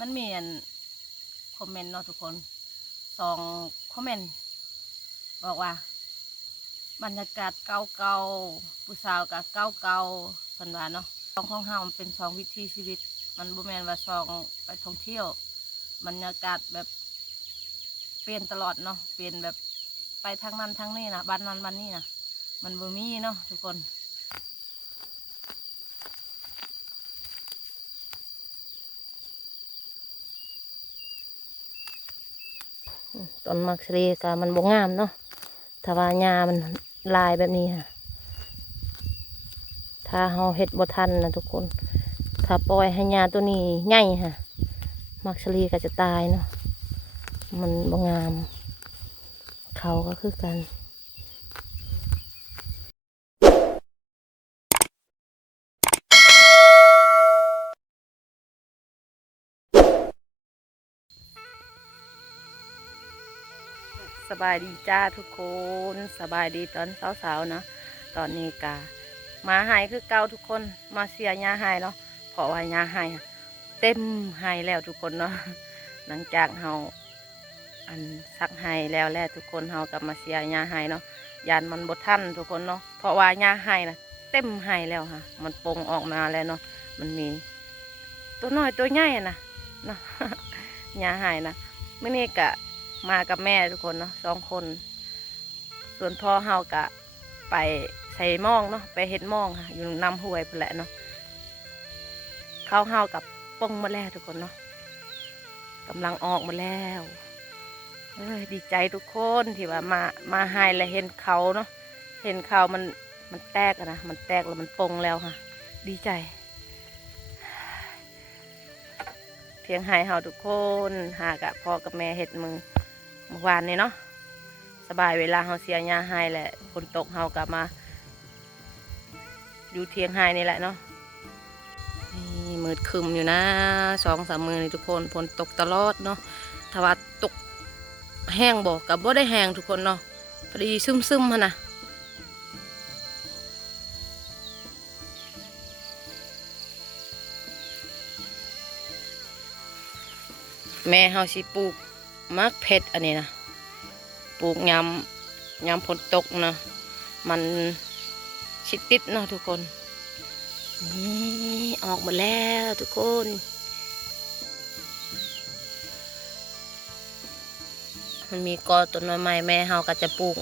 มันมีคอมเมนต์เนาะทุกคน2 คอมเมนต์บอกว่าบรรยากาศเก่าๆผู้สาวกับเก่าๆเพิ่นว่าเนาะของเฮามันเป็นวิถีชีวิตมันบ่แม่นว่าไปท่องเที่ยวบรรยากาศแบบเปลี่ยนตลอดเนาะเปลี่ยนแบบไปทางนั้นทางนี้นะบ้านนั้นบ้านนี้นะมันบ่มีเนาะทุกคนต้นมักเสรีกะมันบ่งามเนาะถ้าว่าหญ้ามันลายแบบนี้ค่ะถ้าเฮาเฮ็ดบ่ทันนะทุกคนถ้าปล่อยให้หญ้าตัวนี้ใหญ่ค่ะมักเสรีก็จะตายเนาะมันบ่งามเขาก็คือกันสบายดีจ้าทุกคนสบายดีตอนเช้าๆนะตอนนี้กะมาหายคือเก่าทุกคนมาเสียหญ้าหายเนาะเพราะว่าหญ้าหายเต็มหายแล้วทุกคนเนาะหลังจากเฮาซักหายแล้วทุกคนเฮากลับมาเสียหญ้าหายเนาะยานมันบดทันทุกคนเนาะเพราะว่าหญ้าหายนะเต็มหายแล้วค่ะมันปงออกมาแล้วเนาะมันมีตัวน้อยตัวใหญ่นะเนาะหญ้าหายนะมื่อนี้กะมากับแม่ทุกคนเนาะ2 คน ส่วนพ่อเฮากะไปใส่หม้องเนาะไปเห็ดหม้องค่ะอยู่นำห้วยไปแหละเนาะเขาเฮากับปงมาแล้วทุกคนเนาะกำลังออกมาแล้วดีใจทุกคนที่ว่ามาหายและเห็นเขาเนาะเห็นเขามันแตกนะมันแตกแล้วมันปงแล้วค่ะดีใจเพียงหายเฮาทุกคนหากะพ่อกับแม่เห็ดมึงเมื่อวานนี้เนาะสบายเวลาเฮาเสียหญ้าให้แหละฝนตกเฮากลับมาอยู่เทียงให้นี่แหละเนาะนี่มืดครึมอยู่นะ2-3 มื้อนี่ทุกคนฝนตกตลอดเนาะถ้าว่าตกแห้งบอกกับบ่ได้แห้งทุกคนเนาะพอดีซึมๆหั่นนะแม่เฮาสิปลูกมักเพชรอันนี้นะปลูกยามฝนตกนะมันชิดติดเนาะทุกคนนี่ออกมาแล้วทุกคนมันมีกอต้นไม้แม่เฮาก็จะปลูก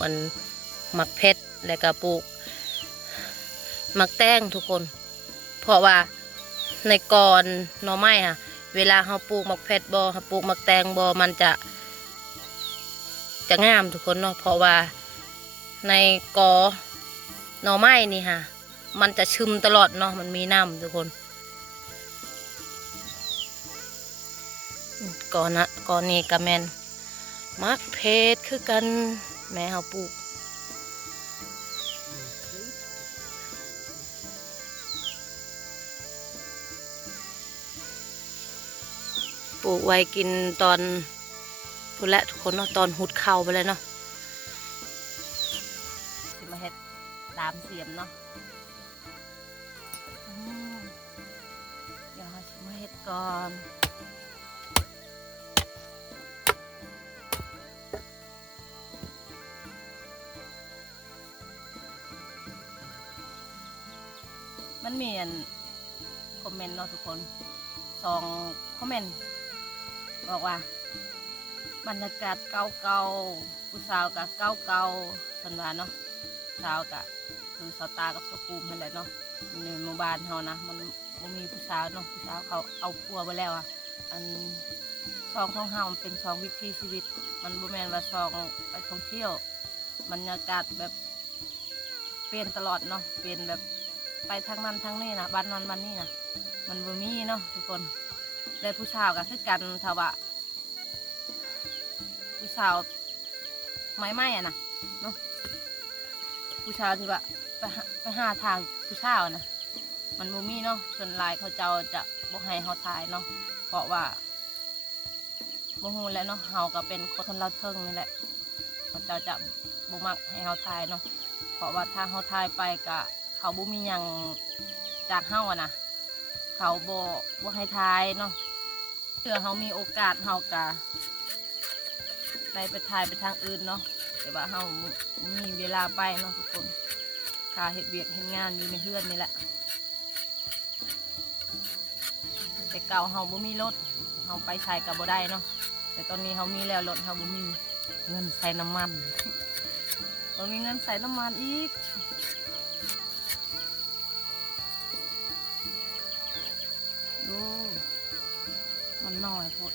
มักเพชรแล้วก็ปลูกมักแตงทุกคนเพราะว่าในกอหน่อไม้ค่ะเวลาเฮาปลูกมักเพชรบ่เฮาปลูกมักแตงบ่มันจะงามทุกคนเนาะเพราะว่าในกอหน่อไม้นี่ค่ะมันจะชุ่มตลอดเนาะมันมีน้ำทุกคนก่อนนี้ก็แม่นมักเพชรคือกันแม่เฮาปลูกไว้กินตอนพูดและทุกคนเนาะตอนหุดเข้าไปเลยเนาะสิมาเฮ็ดตามเสียมเนาะเดี๋ยวสิมาเฮ็ดก่อนมันมีคอมเมนต์เนาะทุกคน2 คอมเมนต์บอกว่าบรรยากาศเก่าๆผู้สาวกับเก่าๆเพิ่นว่าเนาะสาวกะคือสาวตากับสาวปูมเพิ่นแหละเนาะในหมู่บ้านเฮานะมันบ่มีผู้สาวเนาะผู้สาวเขาเอาผัวไปแล้วอ่ะของเฮามันเป็นวิถีชีวิตมันบ่แม่นว่าไปท่องเที่ยวบรรยากาศแบบเปลี่ยนตลอดเนาะเปลี่ยนแบบไปทางนั้นทางนี้นะบ้านนั้นบ้านนี้นะมันบ่มีเนาะทุกคนและผู้สาวก็คือกันถ้าว่าผู้สาวไม่อะนะเนาะผู้สาวที่ว่าไปหาทางผู้สาวนะมันบ่มีเนาะส่วนหลายเขาเจ้าจะบ่ให้เฮาถ่ายเนาะเพราะว่าบ่ฮู้แล้วเนาะเฮาก็เป็นคนลาวเทิงนี่แหละเขาเจ้าจะบ่มักให้เฮาถ่ายเนาะเพราะว่าถ้าเฮาถ่ายไปก็เขาบ่มีหยังจากเฮาอะนะเขาบ่ให้ถ่ายเนาะ เชื่อเขามีโอกาสเฮากะได้ไปถ่ายไปทางอื่นเนาะแต่ว่าเฮามีเวลาไปเนาะทุกคนค่าเฮ็ดเวียกเฮ็ดงานอยู่ในเฮือนนี่แหละแต่เก่าเฮาบ่มีรถเฮาไปใช้กับบ่ได้เนาะแต่ตอนนี้เฮามีแล้วรถเฮาบ่มีเงินใส่น้ำมันบ่มีเงินใส่น้ำมันอีกดูมันน้อยโพด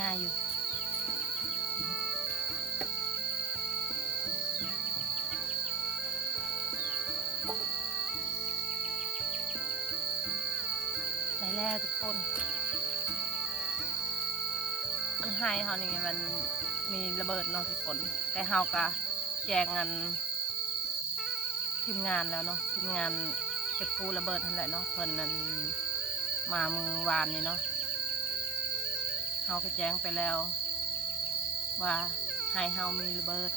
ง่ายอยู่ได้แล้วทุกคนมันให้เฮานี่มันมีระเบิดเนาะทุกคนแต่เฮากะแจ้งงานทีมงานแล้วเนาะทีมงานเก็บกู้ระเบิดนั่นแหละเนาะเพิ่นนั้นมามือวานนี่เนาะเฮาก็แจ้งไปแล้วว่าให้เฮามีระเบิด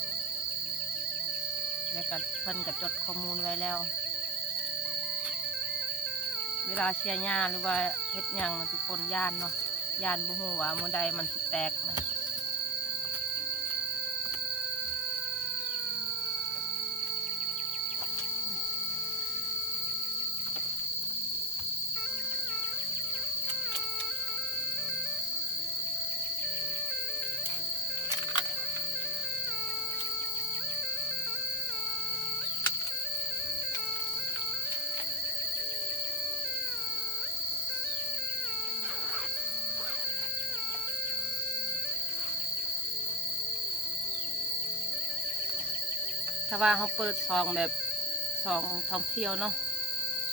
แล้วก็เพิ่นก็จดข้อมูลไว้แล้วเวลาเชียร์หญ้าหรือว่าเฮ็ดหยังนะทุกคนย่านเนาะย่านบ่ฮู้ว่ามื้อใดมันสิแตกนะถ้าว่าเขาเปิดซองแบบซองท่องเที่ยวเนาะ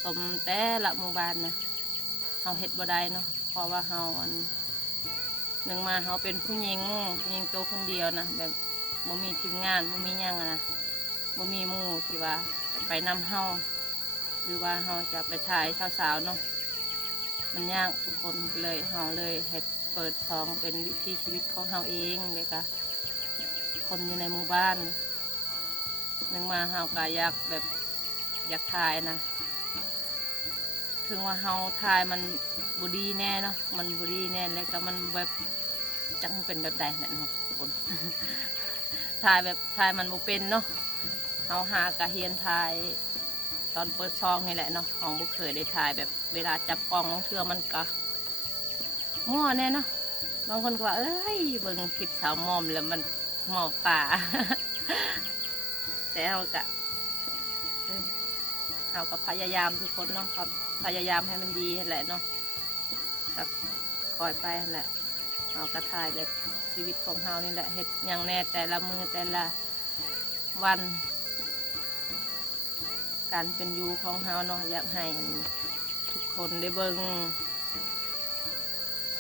สมแต่ละหมู่บ้านนะเขาเฮ็ดบ่ได้เนาะเพราะว่าเขาหนึ่งมาเขาเป็นผู้หญิงตัวคนเดียวนะแบบบ่มีทีมงานบ่มีหยังนะบ่มีหมู่ที่ว่าไปนำเฮาหรือว่าเขาจะไปถ่ายสาวๆเนาะมันยากทุกคนเลยเขาเลยเฮ็ดเปิดซองเป็นวิถีชีวิตของเขาเองเลยค่ะคนอยู่ในหมู่บ้านหนึ่งมาเฮาก็อยากแบบอยากถ่ายนะถึงว่าเฮาถ่ายมันบุดีแน่เนาะมันบุดีแน่แล้วก็มันแบบจังเป็นแบบใดเนี่ยเนาะคน ถ่ายแบบถ่ายมันบ่เป็นเนาะเฮาหากะเฮียนถ่ายตอนเปิดซองนี่แหละเนาะของบุเคยได้ถ่ายแบบเวลาจับกล้องเทื่อมันก็มั่วแน่เนาะบางคนก็ว่าเอ้ยเบิ่งคลิปสาวมอมแล้วมันเมาตา แต่เราก็พยายามทุกคนเนาะครับพยายามให้มันดีแหละเนาะก็คอยไปแหละเราก็ถ่ายแบบชีวิตของเรานี่แหละเฮ็ดอย่างแน่แต่ละมือแต่ละวันการเป็นอยู่ของเราเนาะอยากให้ทุกคนได้เบิ่ง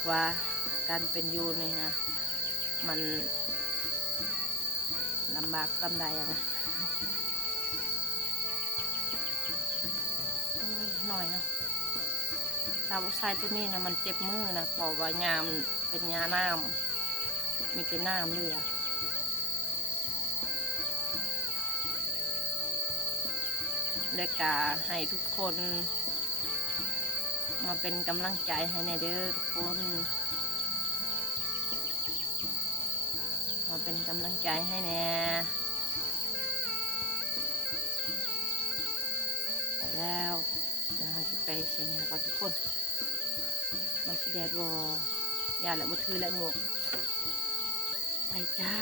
ว่าการเป็นอยู่นี่นะมันลำบากสำใดอะนะหน่อยเนาะสาวชายตัวนี้นะมันเจ็บมือนะเพราะว่ายามเป็นยาน้ำมีแต่น้ำเลยอะและกาให้ทุกคนมาเป็นกำลังใจให้ในเด้อทุกคนมาเป็นกำลังใจให้แน่ไปแล้วเดี๋ยวเราจะไปเสียงก่อนทุกคนมันสีแดดวอย่าและมือถือและหมวกไปจ้า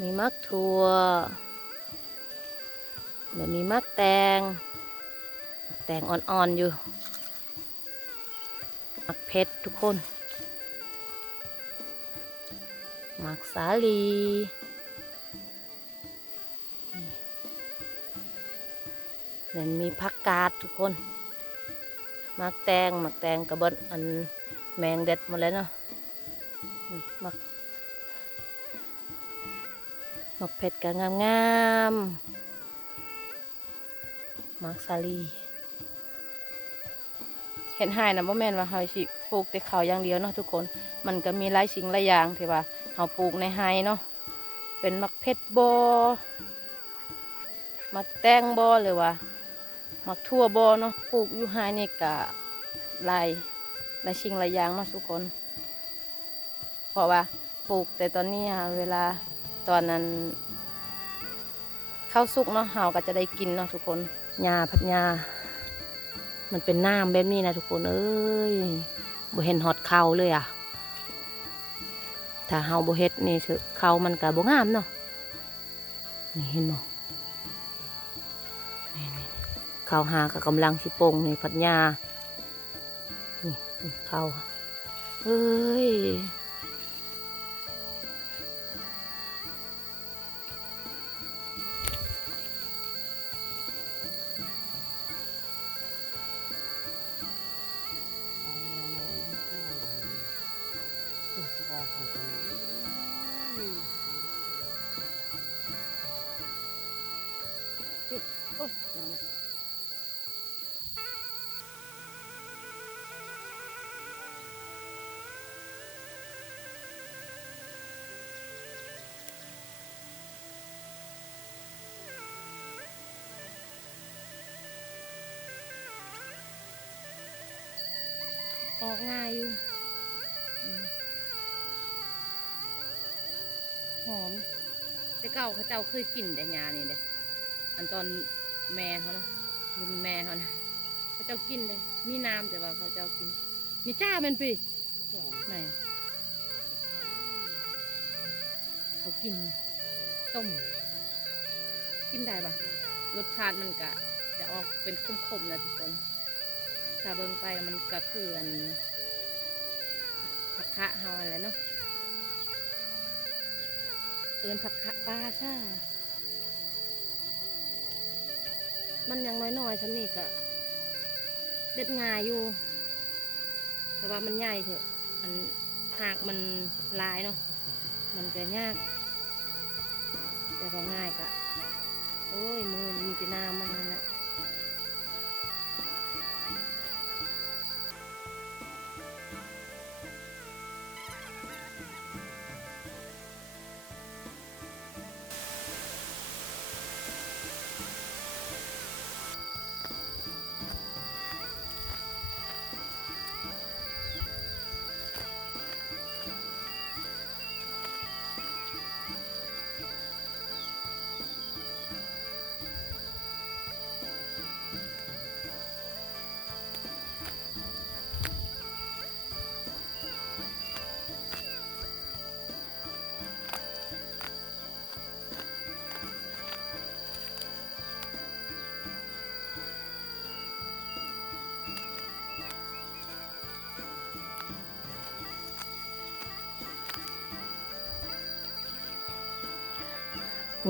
มีมักถั่วเดี๋ยวมีมักแตงอ่อนๆอยู่มักเพชรทุกคนมักสาลีเดี๋ยวมีผักกาดทุกคนมักแตงกระเบิดอันแมงเด็ดหมดแล้วเนาะนี่มักเพชรก็งามมักสาลีเห็นหายนะบ่แม่นว่าเฮาสิปลูกแต่ข้าวอย่างเดียวเนาะทุกคน มันก็มีหลายสิ่งหลายอย่างที่ว่าเราปลูกในไฮเนาะเป็นมักเพชรบอมักแตงบอหรือว่ามักทั่วบอเนาะปลูกอยู่ไฮนี่กะหลายสิ่งหลายอย่างเนาะทุกคนเพราะว่าปลูกแต่ตอนนี้เวลาตอนนั้นข้าวสุกเนาะเราก็จะได้กินเนาะทุกคนหญ้าพัดหญ้ามันเป็นน้ำแบบนี้นะทุกคนเอ้ยบ่เห็นหอดเขาเลยอ่ะถ้าเฮาบ่เฮ็ดนี่เขามันก็บ่งามเนาะนี่เห็นบ่นี่เขาหาก็กำลังสิปงนี่พัดหญ้านี่เขาเอ้ยออกง่ายอยู่หอมแต่เก่าเขาเจ้าเคยกินแต่ยานี่เลยอันตอนแม่เขาเนาะรุ่นแม่เขานะเขาเจ้ากินเลยมีน้ำแต่ว่าเขาเจ้ากินนี่จ้าเป็นปีไหนเขากินต้มกินได้ปะรสชาติมันก็จะออกเป็นขมๆนะทุกคนถ้าเบิ่งไปมันก็คืออันผักคะเฮาอะไรเนาะเอินผักคะปลาซ่ามันยังน้อยๆฉันนี่ก็เด็ดง่ายอยู่แต่ว่ามันใหญ่เถอะอันหากมันลายเนาะมันจะยากแต่พอง่ายก็โอ้ยมือมีแต่น้ำมันนั่นแหละ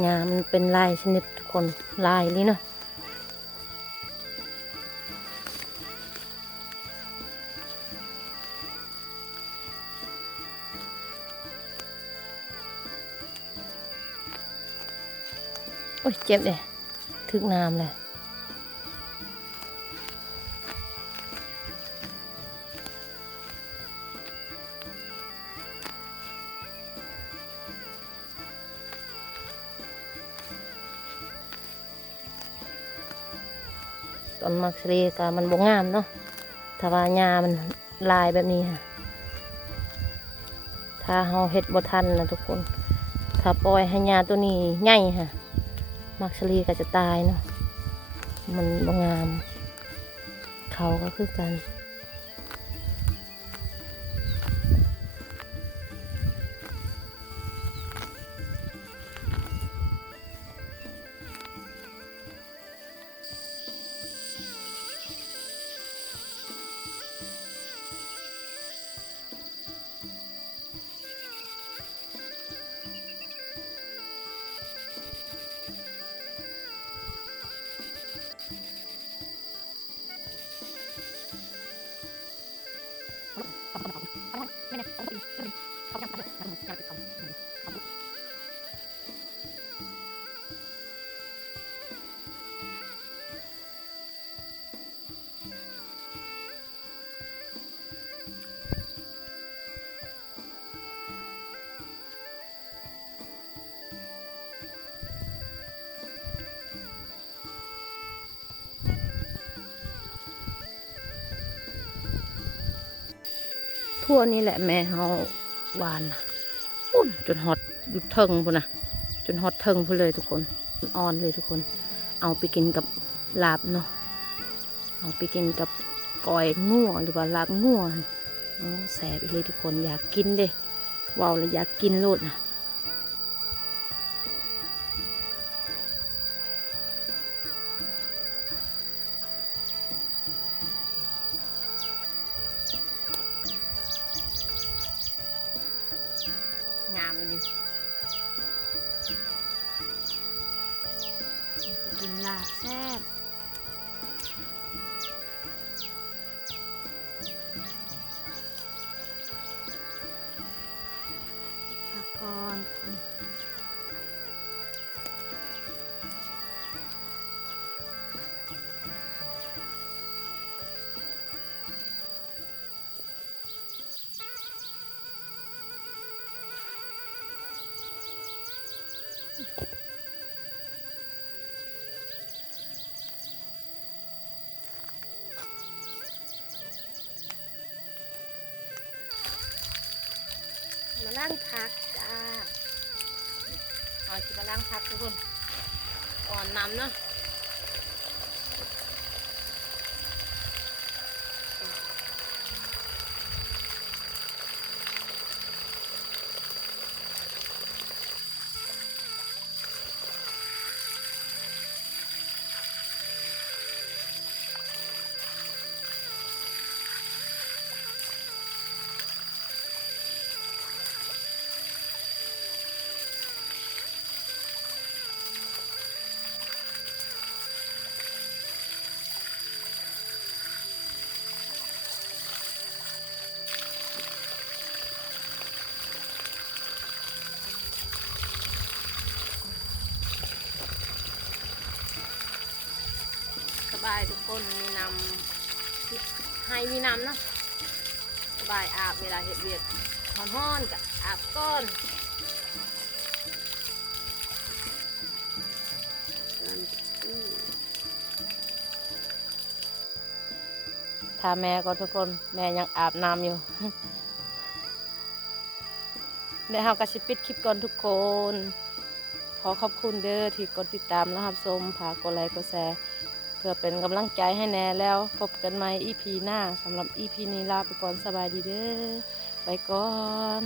หญ้ามันเป็นลายชนิดทุกคนลายเลยเนาะโอ้ยเจ็บเลยถึกน้ำเลยต้นมักสลีก็มันบ่งามเนาะถ้าว่าหญ้ามันลายแบบนี้ค่ะถ้าเฮาเฮ็ดบ่ทันนะทุกคนถ้าปล่อยให้หญ้าตัวนี้ใหญ่ค่ะมักสลีก็จะตายเนาะมันบ่งามเขาก็คือกัน ทั่วนี่แหละแม่เฮาหวานน่ะอุ้นจนฮอตอยู่เทิงพุ่นนะจนฮอตเทิงพุ่นเลยทุกคนอ่อนเลยทุกคนเอาไปกินกับลาบเนาะเอาไปกินกับก้อยงัวหรือว่าลาบงัวโอ้แสบอีเลยทุกคนอยากกินเด้ว้าวเลยอยากกินโลดนะงามเลยกินลาบแซ่บผักก่อนมาล้างผักจ้าเอาชิมาล้างผักทุกคนอ่อนน้ำเนาะสบายทุกคนมีน้ำให้มีน้ำเนาะสบายอาบเวลาเห็ดเวียดฮ้อนๆกับอาบก้อนถ้าแม่ก็ทุกคนแม่ยังอาบน้ำอยู่ เดี๋ยวเราก็สิปิดคลิปก่อนทุกคน ขอขอบคุณเด้อที่กดติดตามและรับชมฝากกดไลค์กดแชร์เพื่อเป็นกำลังใจให้แน่แล้วพบกันใหม่ EP หน้าสำหรับ EP นี้ลาไปก่อนสบายดีเด้อไปก่อน